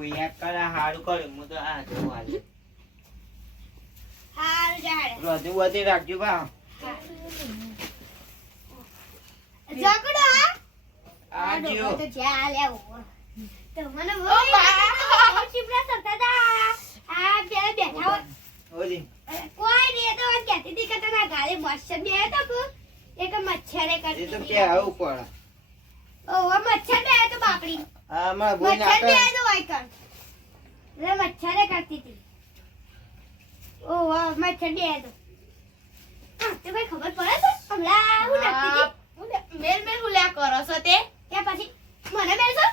તું યાદ કરા હારું કર્યું હું તો આ જવું આજે હારું જાડે રોજી વધી રાખજો બા ઝઘડો આજો તો જ્યાં લેવો તો મને બહુ ચીપડા સરતા હતા આ બે બેઠા હોય ઓજી કોઈ નહીં તો કહેતી હતી કે તને ગાડી મચ્છર બે તો એક મચ્છરે એ કરતી તો હતી. કે આવું પડે ઓહો મચ્છર બે તો બાપડી આ મારા બોઈ મચ્છર બે નાખે તો હોય કર એટલે મચ્છરે કરતી હતી ઓહો મચ્છર બે તો તે ભાઈ ખબર પડે છે હમણાં હું નાખતી હતી મેલ મેલ હુલ્યા કરો છો તે કે પછી મને મેલશો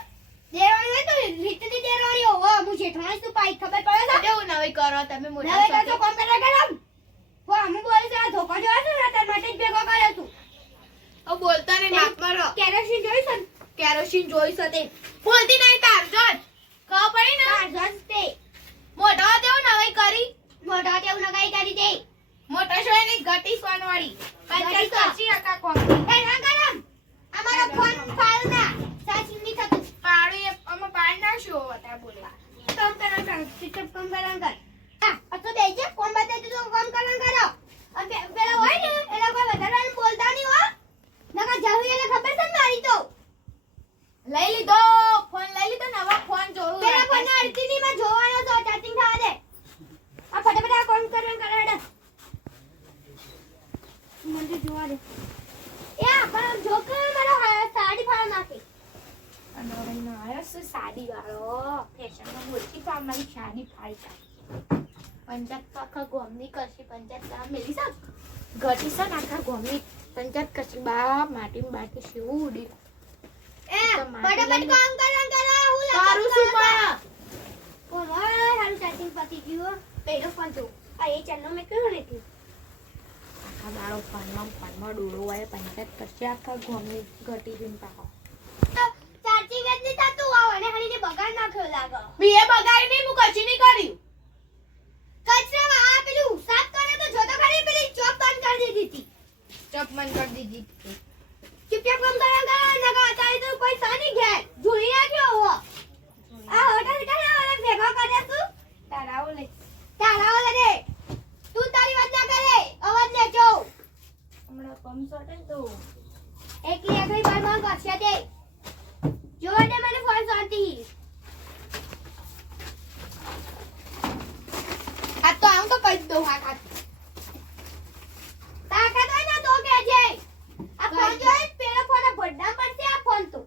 દેવાની હોય તો રીતથી દેવાની ઓહો હું જેઠાણી તું પાઈ ખબર પડે છે કેવું નવી કરો તમે મોટા નવે છો તો કોમ પેલા ગરમ હો હું બોલી છે આ ધોકો જોવા છે ને તાર માટે જ ભેગો કર્યો તું તો બોલતા નહીં માફ મારો કેરોસીન જોઈશ ને કેરોસીન જોઈ શકે બોલતી નહીં તાર જોજ ખબર પડી ને તાર જોઈશ તે મોટા દેવ નવી કરી મોઢા તેવું નગાઈ કરી દે મોટા છો એની ગટી સોનવાળી પંચાયત કરશી આકા કોમ એ ના ગરમ અમારો ફોન ફાલ ના સાચી ની થતું પાડી અમે પાડી નાખ્યો હતા બોલે કામ કર સિસ્ટમ કામ કર હા અતો બેજે કોમ બતાઈ તો કામ કરો અને પેલા હોય ને એ લોકો વધારે બોલતા નહીં હો નકા જાવી એને ખબર છે ને મારી તો લઈ લીધો ફોન લઈ લીધો નવા ફોન જોઉં પેલા ફોન અડધી ની માં જોવાનો તો ચાર્જિંગ થવા દે આ ફટાફટ આ કામ કરે મને જોવા દે એ પણ જોક મારો સાડી ફાળ નાખી સાડી વાળો ફેશનમાં મોટી તો અમારી સાડી ફાડી પંચાયત આખા ગોમની કરશી પંચાયત મેલી સાબ ઘટી છે ને આખા ગોમની પંચાયત કરશી બા માટી બાટી શેવું ઉડી એ ફટાફટ કામ કરો હું તારું શું પણ કોણ હારું ચાર્જિંગ પતી ગયું પેલો ફોન જો આ એ ચેનલ મે કયો ને તું આખા બાળો ફોનમાં ડોળો હોય પંચાયત કરશી આખા ગોમની ઘટી જઈને પાહો ચાર્જિંગ જ નહીં થતું આવ અને હરીને બગાડ નાખ્યો લાગે બીએ બગાડી નહીં હું કચી નહીં કર્યું કચરામાં આ પેલું સાફ કરે તો જો તો ખરી પેલી ચોપ બંધ કરી દીધી હતી ચપમન કરી દીધી ચૂપચાપ કામ કરવા નકા અત્યારે તો કોઈ સાની ઘેર જોઈ નાખ્યો હો આ હોટલ કરે ઓલે ભેગો કરે તું તારાઓ લે તારા ઓલે રે તું તારી વાત ના કરે અવાજ ને જો હમણાં કમ સોટે તો એકલી એકલી બાર કરશે દે જો દે મને ફોન શાંતિ આ તો આમ તો કહી દઉં હા તાકાત હોય ને તો કહેજે આ ફોન જોઈ પેલો ફોન ભડ્ડા પડશે આ ફોન તો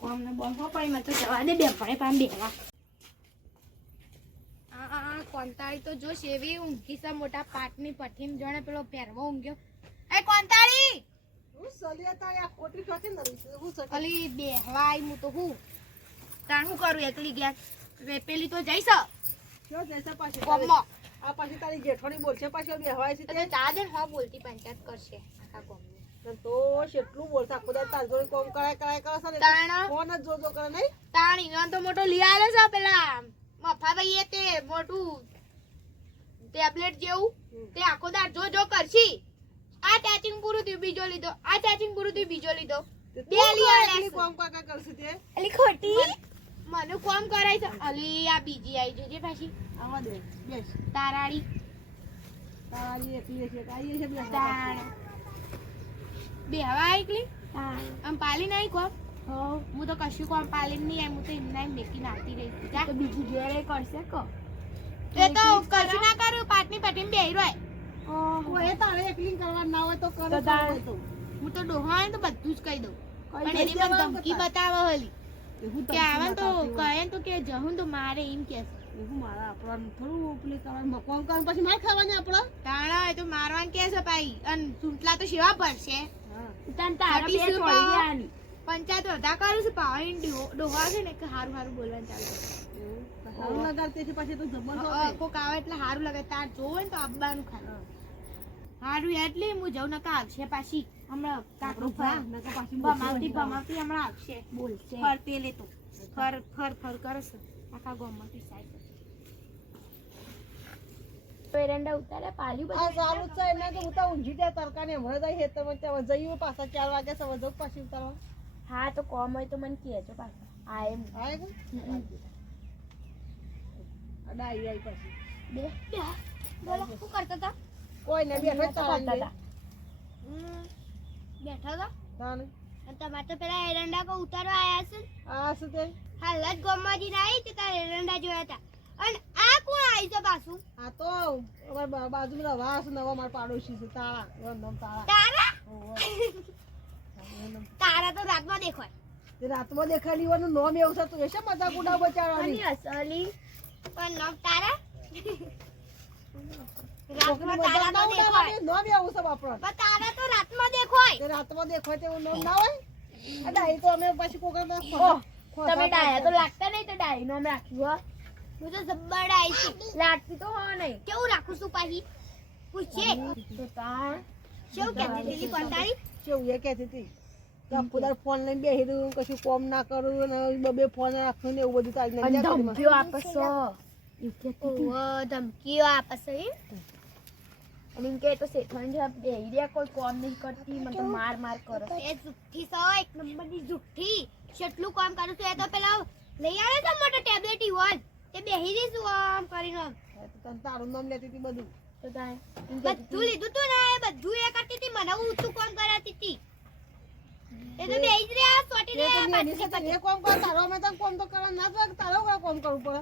કોમને બોલવો પડી મને તો જવા દે બે ભાઈ પામ બેવા આ કોંતાળી તો જો સેવી ઊંઘી છે મોટા પાટની પઠીમ જોણે પેલો પહેરવો ઊંઘ્યો એ કોંતાળી હું સલિયા તારી આ કોટી ચોથી નરી હું સકે અલી બેહવાય હું તો હું તાણ હું કરું એકલી ગયા પેલી તો જઈશ ક્યો જૈસા પાછી કોમમાં આ પાછી તારી જેઠોડી બોલશે પાછી બે હવાય છે તો દાદન હો બોલતી પંચાયત કરશે આખા ગામની તે તો કેટલું બોલતા ખુદા તાર જોડે કોમ કરાય કરે છે ને તાણ ફોન જ જો કરે નહીં તાણ ઈવન તો મોટો લઈ આલે છે પેલા મફાભાઈએ તે મોટું ટેબ્લેટ જેવું તે આખો દાર જો કરશી આ ચાર્જિંગ પૂરું થયું બીજો લીધો આ ચાર્જિંગ પૂરું થયું બીજો લીધો બે લઈ આલે કોમ કાકા કરશે તે અલી ખોટી મને કોમ કરાય છે અલી આ બીજી આવી જોજે પાછી આવા દે બેસ તારાડી તારી એકલી છે આઈ છે બેસ તાણ બે હવા એકલી આમ પાલી નહીં કોમ હું તો કશું કોમ પાલી નહીં આમ હું તો એમના એમ મેકી નાખતી રહી જા તો બીજી ઘેરે કરશે કો તે તો કશું ના કરું પાટની પટીને બેહી રોય ઓહો એ તારે એકલી કરવા ના હોય તો કરે તો હું તો ડોહા તો બધું જ કહી દઉં કઈ પણ એની દઈ મને દેવાનું ધમકી બતાય. બતાવે હલી એવું કે આવન તો કહે તો કે જહું તો મારે એમ કે એવું મારા આપણા થોડું ઉપલી કરવાનું કોમ કરવા પછી માર ખાવાની આપણો તાણા એ તો મારવાન કે છે ભાઈ અને સુંટલા તો સેવા પડશે હા તન તારા બે છોડી દેવાની પંચાયત વધા કરું છું પાણી ડોહા છે ને કે હારું હારું બોલવાનું ચાલુ કરે. હારું લગાડતી છે પછી તો જબર કોક આવે એટલે હારું લાગે તાર જોવે ને તો આબવાનું ખાય હારું એટલે હું જઉં નકા આવશે પાછી હમણાં કાકરું ભમાવતી હમણાં આવશે બોલશે ફર પેલે તો ફર કરે છે આખા ગામમાંથી સાઈડ પેરંડા ઉતારે પાલ્યું આ સારું છે એને તો ઉતા ઊંઘી ત્યાં તરકાને હમણાં જાય હેતર માં ત્યાં જઈએ પાછા 4 વાગે સવા જવું પાછી ઉતારવા હા તો કોમ હોય તો મને કહેજો પાછું આ એમ આય કે અડાઈ આઈ પછી બે બોલો શું કરતા હતા? કોઈ ને બેઠો તાળા કરતા બેઠા હતા તાને અને તમારે તો પેલા એરંડા કો ઉતારવા આયા છે આ શું તે હાલ જ ગોમાજી ના આવી તે એરંડા જોયા હતા અને આ કોણ આવી છે પાછું? આ તો અમાર બાજુમાં વાસ નવા માર પાડોશી છે તાળા એનું નામ તાળા તારા ઓહો. તારા તો રાતમાં દેખાય. તે રાતમાં દેખાડી વાનું નોમ એવું છે તું એશે મજાક ઉડાવ બચાવવાની અસલી પણ નામ તારા છોકરી રાતમાં તારા મજાક ના તો દેખાય. ઉડાવવાની નોમ એવું છે બાપરા પણ તારા તો રાતમાં દેખાય. તે રાતમાં દેખાય તેવું નોમ ના હોય અડાઈ તો અમે પછી કોકરમાં તમે ડાયા તો લાગતા નહીં તો ડાઈ નો રાખ્યું હો હું તો જબ્બર આવી છું. લાગતી તો હો નહીં કેવું રાખું છું પાછી? પૂછે તો તાણ કેવું કહેતી હતી કંટાળી? કેવું એ કહેતી હતી કે આખો દાડો ફોન લઈને બેસી રહ્યું કશું કોમ ના કરું ને બે ફોન રાખું ને એવું બધું તારી અને નાખી ધમકીઓ આપે છો એવું કહેતી હતી. ઓહો ધમકીઓ આપે છે એમ? અને એમ કે તો શેઠાણી જવાબ દે રહ્યા કોઈ કોમ નહીં કરતી મને તો માર કરે એ જુઠ્ઠી છો, એક નંબરની જુઠ્ઠી. કેટલું કામ કરું છું એ તો પેલા લઈ આવે છે મોટો ટેબ્લેટ ઈવન તે બેહી રહીશું આમ કરીને આમ. તને તારું નામ લેતી હતી બધું તો તાણ એમ કહેતી બધું લીધું તું ને એ બધું એ કરતી હતી મને ઊંચું કામ કરાતી હતી એ તો બેહી જ રહ્યા સોટી તે રહ્યા તો એની સાથે એ કોમ કર તારો અમે તને કોમ તો કરવા ના તો તારો કોઈ કોમ કરવું પડે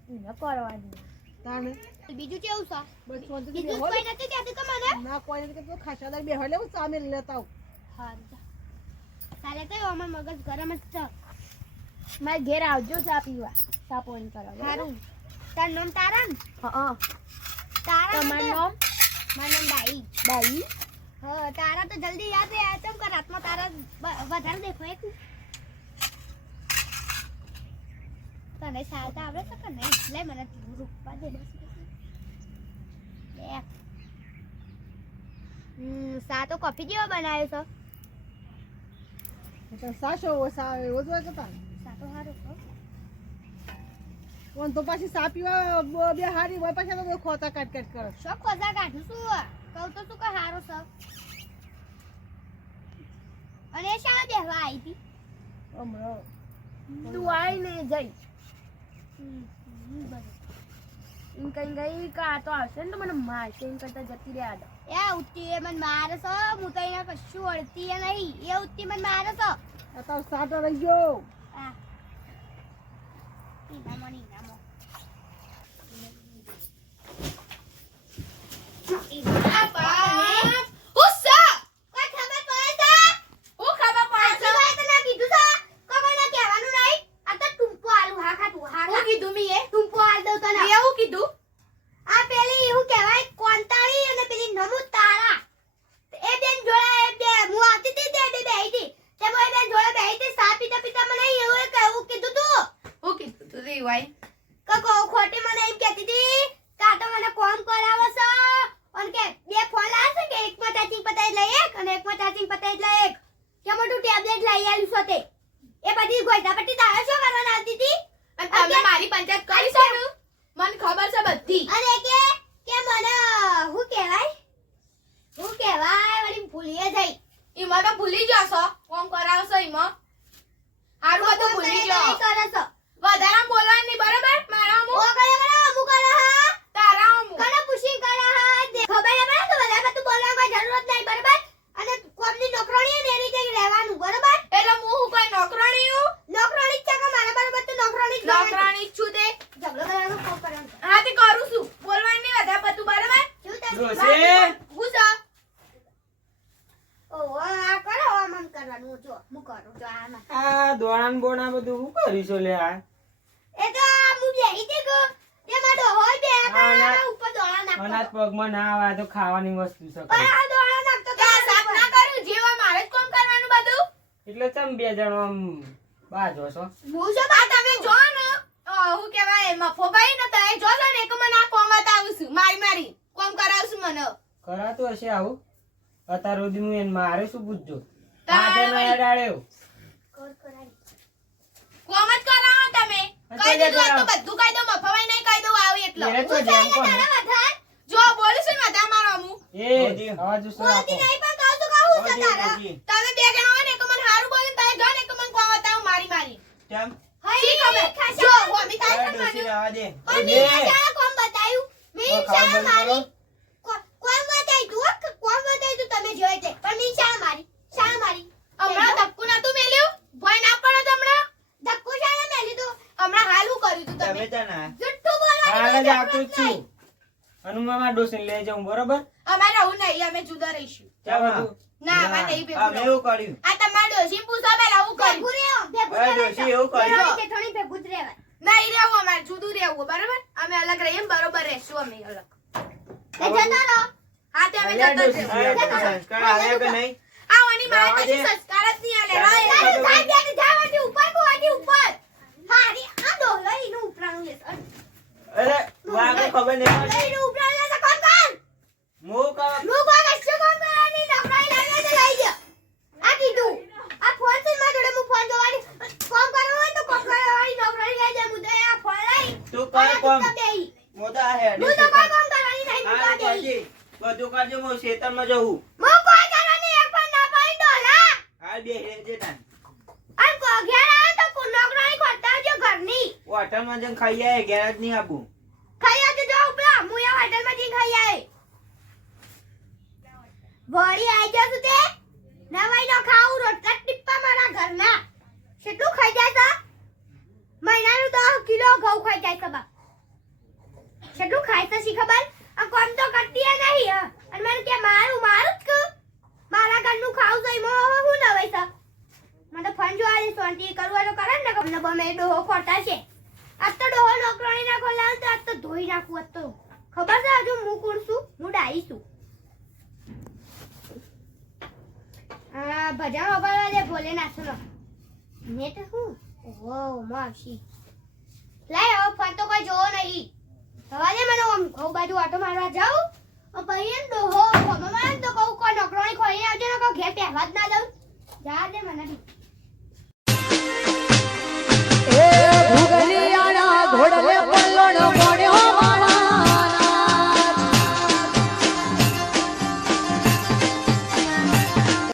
હતી ન કરવાની તાને બીજું કેવું છે? બસ શાંતિથી બીજું બેહો. કોઈ નથી કહેતું કે મને? ના કોઈ નથી કે ખાસા દર બેહો લેવું સામે લેતા આવું હારું જા. તારે તો અમાર મગજ ગરમ જ છે. મારે ઘેર આવજો ચા પીવા ચા પાણી કરવા હારું તાર નામ તારા ને? હા તારા તમારું નામ મારું નામ ડાઈ. બાઈ હા તારા તો જલ્દી યાદ રહે ચમ કે રાતમાં તારા વધારે દેખાય કે તને સાલતા આવડે છે કે નહીં? લે મને રૂપા દે બસ. લે. સા તો કોફી જેવો બનાવ્યો છે. તને સાચો સા એવો જ હોય કે તારે સા તો સારું છે. પણ તો પાછી સા પીવા બે હારી હોય પાછી તો ખોતા કાટ કરે શો ખોજા કાઢું છું કહું તો શું કે સારું છે. અને એ શાળા બેહવા આવી હતી? હમણાં તું આઈ ને જઈ એમ કઈ ગઈ કે આ તો આવશે ને તો મને મારશે એમ કરતા જતી રહ્યા હતા એ ઉત્તી એ મને મારે છે હું તો એને કશું અડતી એ નહીં એ ઉત્તી મને મારે છે. આ તારો સાટો રહી ગયો આ ઈનામો ને ઈનામો. ખોટી મને એમ કહેતી હતી કે આ તો મને કોમ કરાવો છો અને કે બે ફોન આવશે કે એકમાં ચાર્જિંગ પતાઈ લે એક અને એકમાં ચાર્જિંગ પતાઈ લે એક કે મોટું ટેબ્લેટ લઈ આલ્યું છો તે એ બધી ગોઈતા પટ્ટી તારે શું કરવાના આવતી હતી? અને તમે મારી પંચાયત કરી છે ને મને ખબર છે બધી અને કે મને હું કહેવાય વળી ભૂલીએ જઈ એમાં તો ભૂલી જશો કોમ કરાવશો એમાં હારું બધું ભૂલી જાઓ કરે છો વધારે બોલવાનું નહીં બરાબર મારા ઓ કરે અમુ કરે હા તારા કને પૂછી કરે હા દે ખબર હે બરાબર તો વધારે તું બોલવાની કોઈ જરૂરત નહીં બરાબર અને કોમની નોકરાણી ને એની જગ્યાએ રહેવાનું બરાબર એટલે હું કોઈ નોકરાણી હું નોકરાણી જ છે કે મારા બરાબર તું નોકરાણી જ નોકરાણી જ છું તે ઝઘડો કરવાનો કોમ કરવાનો હા તે કરું છું બોલવાનું નહીં વધારે બધું બરાબર શું તે ડોસી. હું છે ઓ આ કરો આમ કરવાનું જો હું કરું જો આમાં આ દોણાન બોણા બધું શું કરીશું લે આ એ તો હું બેહી હતી કે તે મારો હોય બે ના. આ ઉપર દોડા નાખતો અનાજ પગમાં ના આવે આ તો ખાવાની વસ્તુ છે પણ આ દોડા નાખતો તો ત્યાં સાફ ના કર્યું જેવા મારે જ કોમ કરવાનું બધું એટલે તમે બે જણો આમ બાજો છો હું શું આ તમે જો ને હું કહેવાય મફોભાઈ ને તમે જો છો ને એક મને આ કોમ બતાવું છું મારી કોમ કરાવશું મને કરાતું હશે આવું અત્યાર સુધી હું એને મારે શું પૂછજો તારે આજે મેં અડાડ્યો કર કરાઈ કોમ જ કરાવો તમે કહી દીધું આ તો બધું કહી દઉં મફોભાઈ નહીં કહી દઉં આવું એટલે એને તો જેમ કોણ તારા વધાર જો બોલું છું ને વધારે મારો હું એ અવાજ ઉસો બોલતી રાખો નહીં પણ કહું છું કહું છે તારા ઓજી, તમે બે જણા હોય ને એક મને સારું બોલીને તમે જો ને એક કેમ શી ખબર? જો, હોમી થાય અરે છે ડોશી મને. રહેવા દે પણ બે. મેં શાળા કોમ બતાવ્યું મેં શાળા મારી કોમ બતાવ્યું તું હો, કોમ બતાવ્યું તું તમે જોઈ તે પણ મેં શાળા મારી હમણાં ધક્કુ નતું મેલ્યું? ભય ના પડે તમને? ધક્કો શાળા મેલી તો હમણાં હાલ શું કર્યું તું તમે? તમે ત્યાં ના જુઠ્ઠું બોલવાનું હાલ જ મને આવતો જ જરૂરત નહીં. છું અને હું મારા ડોસીને લઈ જાઉં બરોબર અમારે આવું નહીં, અમે જુદા રહીશું. ત્યાં બધું ના, અમારે નહીં ભેગું અમે રહેવું. એવું કર્યું આ તમારા ડોશી પૂછો પેલા આવું કર્યું. ભેગું રહેવો, ભેગું અરે રહેવાય ડોશી તો. એવું કર્યું રહેવાય તે થોડી ભેગું જ રહેવાય. નહીં રહેવું, અમારે જુદું રહેવું, બરાબર? અમે અલગ રહીએ ને બરોબર રહેશું અમે અલગ. તે જતા રહો. હા, તે અમે અલ્યા જતા જ ડોશી, રહેવું. અરે તમે સંસ્કાર આલ્યા કે નહીં આવવાની મારે જવા કશી દે. સંસ્કાર જ નહીં આલે. હા, એ તારું થાય ત્યારે જાવાથી ઉપર કુવાથી ઉપર. હારી આ ડોલો એનું ઉપરાણું લેશે. અરે વાગે ખબર નહીં ડોલો એનું ઉપરાણું લેશે કોણ કોણ? હું કહું હું કોઈ કશું કોમ કરવાની નવરાઈ લાગે તો લઈ જા. આ કીધું. આ ફોન છે મારા જોડે હું ફોન જોવાની કોમ કરવો હોય તો કોમ કરવાની નવરાઈ લઈ જા. હું તો આ ફોન લઈ તું કર કોમ તો બેહી. હું તો આ હેડ હું તો કોઈ કોમ કરવાની નહીં. હું હા તો બેહી. કરજે બધું કરજે હું ખેતરમાં જવું હું કોઈ કરવાની એક પણ ના પાડી ડોલા. હાલ બે હેજે તાન અને ઘેર આવે તો નોકરાની ખોટા આવજો ઘરની. હોટલમાં જઈને ખાઈ આય ઘેર જ નહીં આપું ખાઈ આવજો જો ઉપલા. હું આ હોટલમાં જઈને ખાઈ આવે. વળી આવી જશું તે નવાઈ નો ખાવું રોટલા ટીપ્પા મારા ઘરના. કેટલું ખાઈ જાય છે? મહિનાનું 10 કિલો ઘઉં ખાઈ જાય છે બા. કેટલું ખાય છે શી ખબર? આ કોમ તો કરતી ય નહીં હ. અને મને કે મારું જ કે મારા ઘરનું ખાવું છે એમાં હવે હું નવાઈ છે? મને તો ફોન જોવા દે શાંતિ કરવું હોય તો કરે ને ગમને બમે ડોહો ખોટા છે. આજ તો ડોહો નોકરાણી ના ખોલાવ તો આજ તો ધોઈ નાખું આજ તો. ખબર છે હજુ હું કોણ છું? હું ડાઈ છું. આ ભજન વગાડવા દે ભોલેનાથનો. મેં તો શું ઓહો માવશી લાય હવે ફોન તો કોઈ જોવો નહીં. થવા દે મને આમ ઘઉં બાજુ આટો મારવા જાઉં પછી એમ ડોહો ખોમાં મારે ને તો કહું કોઈ નોકરાણી ખોઈ આવજો ને કહું ઘેર પહેરવા જ ના દઉં. જા દે મને બી.